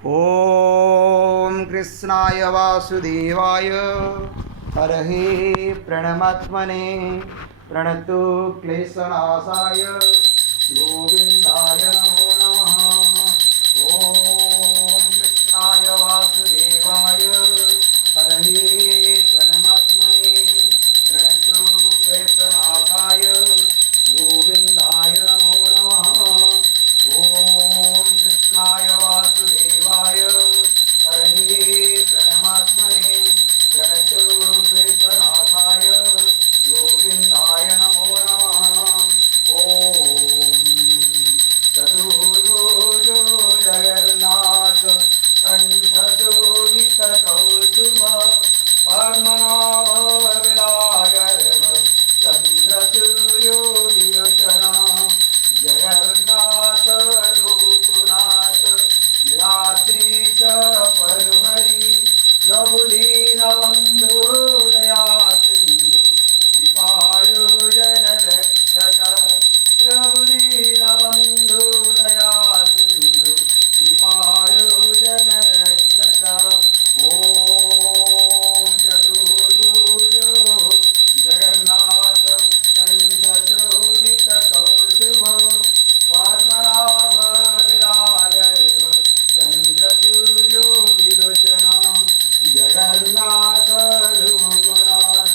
ॐ कृष्णाय वासुदेवाय हरहे प्रणमात्मने प्रणतु क्लेशनाशाय गोविन्दाय नमो नमः। ॐ कृष्णाय वासुदेवाय हरहे प्रणमात्मने प्रणतु क्लेशनाशाय गोविन्दाय नमो नमः। ॐ कृष्णाय वासुदेवाय हरहे प्रणमात्मने प्रणतु क्लेशनाशाय गोविन्दाय नमो नमः। ॐ चतुर्भुजो जगन्नाथ कण्ठशोभितकौस्तुभ पद्मनाभ विरागर्भ चन्द्रसूर्यो विलोचना जगन्नाथ लोकनाथ रात्रीश परहरि प्रभुदीनबन्धो दया सिन्धु कृपाळु जनरक्षक प्रभुदीनबन्धो दया सिन्धु कृपाळु जनरक्षक। ॐ चतुर्भुजो जगन्नाथ कण्ठशोभितकौस्तुभ पद्मनाभ विरागर्भ चन्द्रसूर्यो विलोचना जगन्नाथ लोकनाथ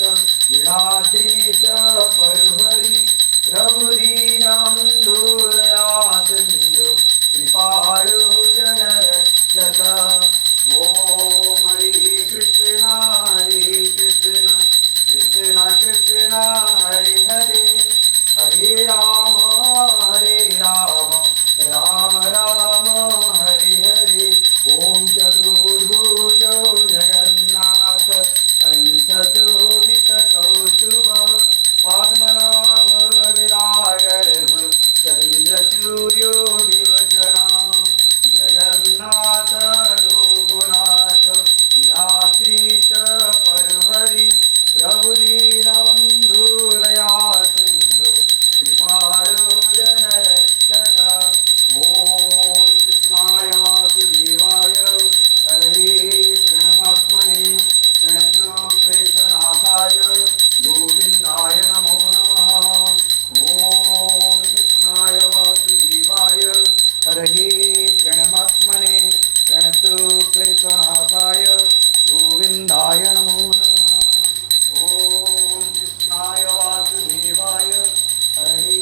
विरात्रीश परहरि प्रभुदीनबन्धो दया सिन्धु कृपाळु जनरक्षक। ॐ हरे कृष्ण कृष्ण कृष्ण हरे हरे हरे राम राम राम हरे हरे। ॐ चतुर्भुजो जगन्नाथ कण्ठशोभितकौस्तुभ पद्मनाभ विरागर्भ चन्द्रसूर्यो विलोचना जगन्नाथ लोकनाथ विरात्रीश परहरि प्रभुदीनबन्धो दया सिन्धु कृपाळु जनरक्षक। ॐ कृष्णाय वासुदेवाय हरहे प्रणमात्मने प्रणतो क्लेशनाशाय गोविन्दाय नमो नमः। ॐ कृष्णाय वासुदेवाय हरहे प्रणमात्मने प्रणतो क्लेशनाशाय गोविन्दाय नमो नमः। ॐ कृष्णाय वासुदेवाय हरहे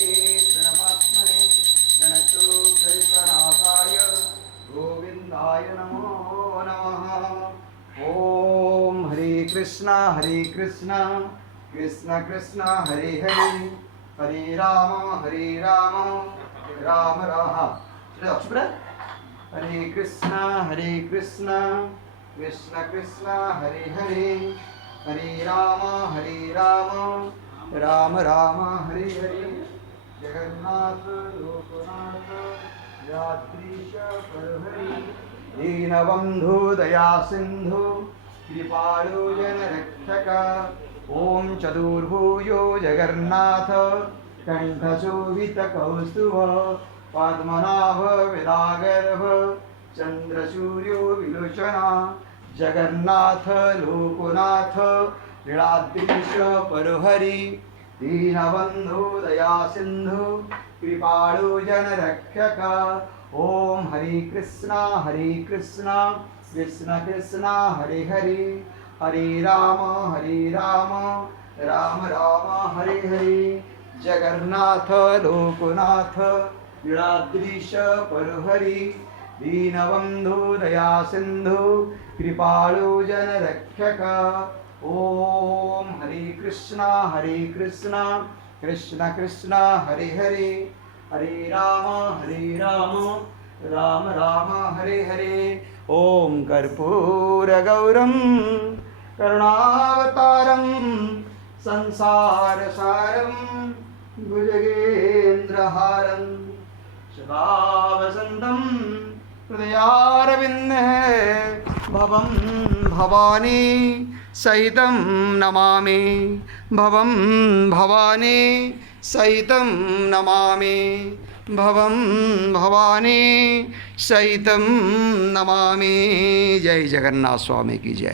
प्रणमात्मने प्रणतो क्लेशनाशाय गोविन्दाय नमो नमः। ॐ हरे कृष्ण कृष्ण कृष्ण हरे हरे हरे राम राम राम हरे कृष्ण कृष्ण कृष्ण हरे हरे हरे राम राम राम हरे हरे जगन्नाथ लोकनाथ रात्रीश परहरि दीनबन्धु दया सिन्धु कृपाळु जनरक्षक। ॐ चतुर्भुजो जगन्नाथ कण्ठशोभितकौस्तुभ पद्मनाभ विरागर्भ चन्द्रसूर्यो विलोचना जगन्नाथ लोकनाथ लीलाद्रीश परहरि दीनबन्धु दया सिन्धु कृपाळु जनरक्षक। ॐ हरे कृष्ण कृष्ण कृष्ण हरे हरे हरे राम राम राम हरे हरे जगन्नाथ लोकनाथ लीलाद्रीश परहरि दीनबन्धु दया सिन्धु कृपाळु जनरक्षक। ॐ हरे कृष्ण कृष्ण कृष्ण हरे हरे हरे राम राम राम हरे हरे। ॐ कर्पूरगौरं करुणावतारं संसारसारं भुजगेन्द्रहारं सदा वसन्तं हृदयारविन्दे भवं भवानी सहितं नमामि भवं भवानी सहितं नमामि भवं भवानी सहितं नमामि। जय जगन्नाथ स्वामी की जय।